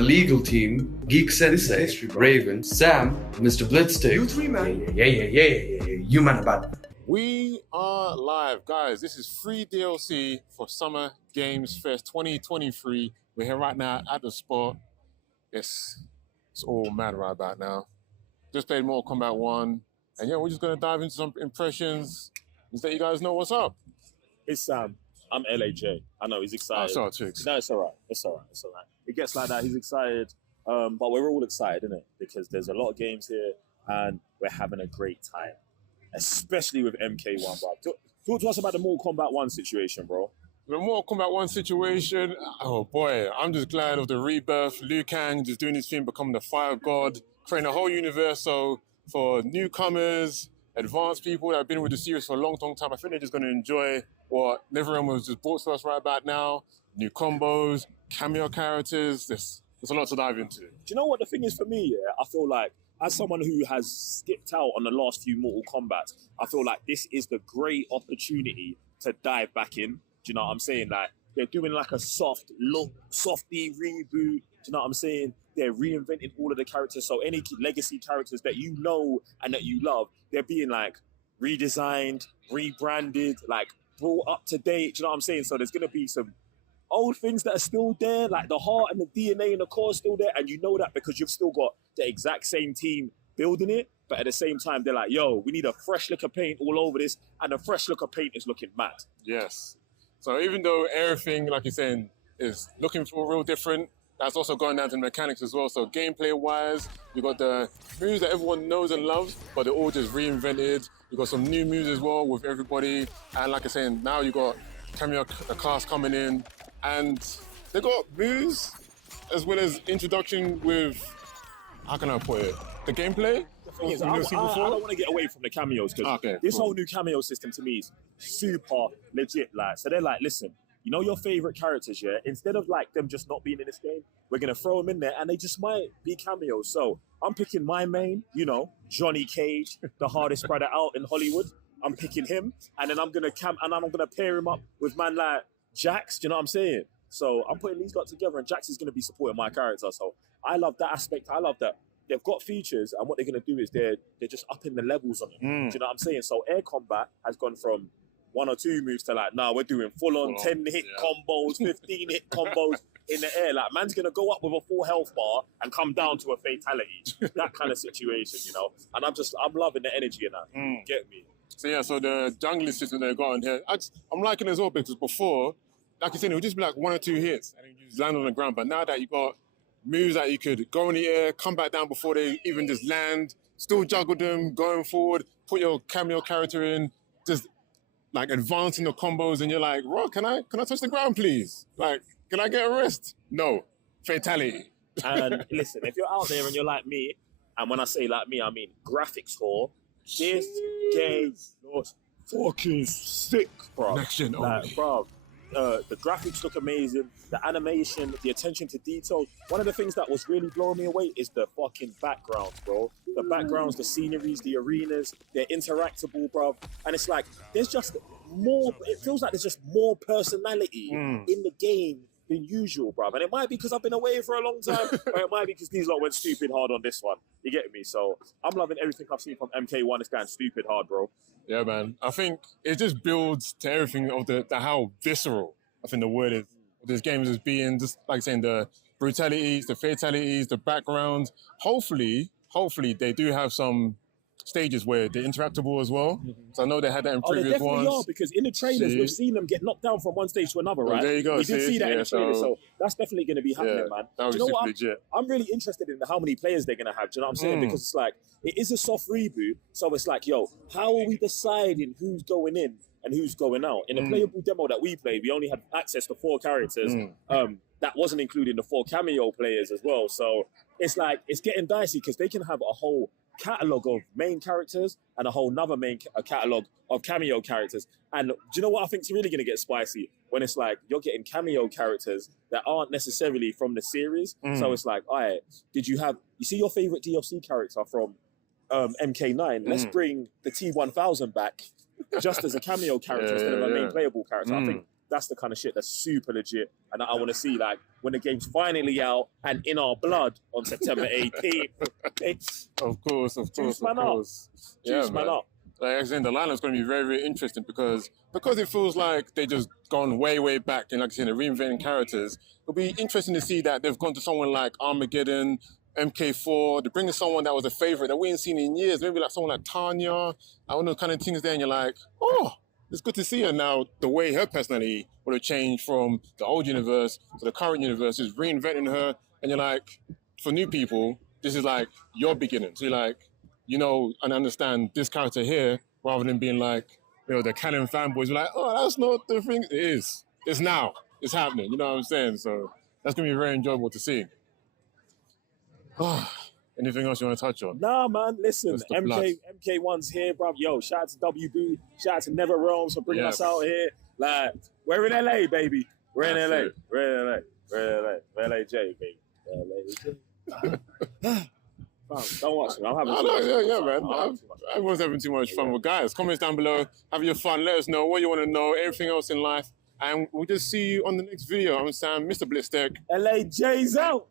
the legal team, Geek Sensei, history, Raven, Sam, Mr. Blitzstick. You three, man. Yeah. You man about. We are live, guys. This is free DLC for Summer Games Fest 2023. We're here right now at the spot. It's all mad right about now. Just played Mortal Kombat 1. And yeah, we're just going to dive into some impressions and let you guys know what's up. It's Sam. I'm LAJ. I know he's excited. Oh, sorry, Chicks. No, it's all right. It gets like that. He's excited. But we're all excited, innit? Because there's a lot of games here and we're having a great time. Especially with MK1, bro. Talk to us about the Mortal Kombat 1 situation, bro. The Mortal Kombat 1 situation, oh boy, I'm just glad of the rebirth. Liu Kang just doing his thing, becoming the fire god, creating a whole universe. So for newcomers, advanced people that have been with the series for a long time, I think they're just going to enjoy what NetherRealm was just brought to us right about now. New combos, cameo characters, there's a lot to dive into. Do you know what the thing is for me, yeah? I feel like, as someone who has skipped out on the last few Mortal Kombats, I feel like this is the great opportunity to dive back in. Do you know what I'm saying? Like, they're doing like a softy reboot. Do you know what I'm saying? They're reinventing all of the characters. So any legacy characters that you know and that you love, they're being like redesigned, rebranded, like brought up to date. Do you know what I'm saying? So there's going to be some old things that are still there, like the heart and the DNA and the core is still there. And you know that because you've still got the exact same team building it. But at the same time, they're like, yo, we need a fresh lick of paint all over this. And the fresh look of paint is looking mad. Yes. So even though everything, like you're saying, is looking for real different, that's also going down to the mechanics as well. So gameplay-wise, you got the moves that everyone knows and loves, but they're all just reinvented. You got some new moves as well with everybody. And like I said, now you got cameo cast coming in, and they got moves as well as introduction with, how can I put it, the gameplay. The thing is, I don't want to get away from the cameos because this whole new cameo system to me is super legit. Like, so they're like, listen, you know your favorite characters, yeah? Instead of like them just not being in this game, we're gonna throw them in there, and they just might be cameos. So I'm picking my main, you know, Johnny Cage, the hardest brother out in Hollywood. I'm picking him, and then I'm gonna pair him up with man like Jax. Do you know what I'm saying? So I'm putting these lot together, and Jax is gonna be supporting my character. So I love that aspect. I love that they've got features, and what they're gonna do is they're just upping the levels on them. Do you know what I'm saying? So Air Combat has gone from 1 or 2 moves to like, we're doing full-on 10-hit combos, 15-hit combos in the air. Like, man's going to go up with a full health bar and come down to a fatality. That kind of situation, you know? And I'm loving the energy in that. Get me? So the jungling system they got on here, I'm liking it as well because before, like you said, it would just be like 1 or 2 hits and you just land on the ground. But now that you got moves that you could go in the air, come back down before they even just land, still juggle them, going forward, put your cameo character in, just like advancing the combos, and you're like, bro, can I touch the ground, please? Like, can I get a rest? No. Fatality. And listen, if you're out there and you're like me, and when I say like me, I mean graphics whore, this game looks fucking sick, bro. Action like, bro, the graphics look amazing, the animation, the attention to detail. One of the things that was really blowing me away is the fucking backgrounds, bro. The backgrounds, the sceneries, the arenas, they're interactable, bro. And it's like, there's just more, it feels like there's just more personality in the game than usual, bro. And it might be because I've been away for a long time, or it might be because these lot went stupid hard on this one. You get me? So I'm loving everything I've seen from MK1. It's going stupid hard, bro. Yeah, man. I think it just builds to everything of the how visceral, I think the word is, this game is being, just like saying the brutalities, the fatalities, the backgrounds. Hopefully they do have some stages where they're interactable as well. So I know they had that in previous ones. They definitely are, because in the trailers, we've seen them get knocked down from one stage to another, right? There you go. We did see that in the trailer, so that's definitely going to be happening, man. That was legit. I'm really interested in how many players they're going to have, do you know what I'm saying? Because it's like, it is a soft reboot, so it's like, yo, how are we deciding who's going in and who's going out? In the playable demo that we played, we only had access to 4 characters. That wasn't including the 4 cameo players as well. So it's like, it's getting dicey because they can have a whole catalogue of main characters and a whole nother catalogue of cameo characters. And do you know what I think is really going to get spicy? When it's like, you're getting cameo characters that aren't necessarily from the series. So it's like, all right, you see your favourite DLC character from MK9? Let's bring the T1000 back just as a cameo character instead of a main playable character. I think that's the kind of shit that's super legit, and I want to see like when the game's finally out and in our blood on September 18th. Of course. Juice man up. Juice man up. Like I said, the lineup's going to be very, very interesting because it feels like they just gone way, way back and like I said, they're reinventing characters. It'll be interesting to see that they've gone to someone like Armageddon, MK4. They're bringing someone that was a favorite that we ain't seen in years. Maybe like someone like Tanya. I don't know, kind of things there, and you're like, oh, it's good to see her now. The way her personality would have changed from the old universe to the current universe is reinventing her, and you're like, for new people, this is like your beginning. So you're like, you know, and understand this character here, rather than being like, you know, the canon fanboys are like, oh, that's not the thing. It is. It's now. It's happening. You know what I'm saying? So that's going to be very enjoyable to see. Anything else you want to touch on? Nah, man. Listen, MK1's here, bruv. Yo, shout out to WB. Shout out to Never Realms for bringing us out here. Like, we're in LA, baby. We're in LA. We're in LA. We're in LA. LAJ, baby. LAJ. Don't watch me. I'm having too much fun. Yeah, man. Everyone's having too much fun. Well, guys, comments down below. Have your fun. Let us know what you want to know, everything else in life. And we'll just see you on the next video. I'm Sam, Mr. Blitztech. LAJ's out.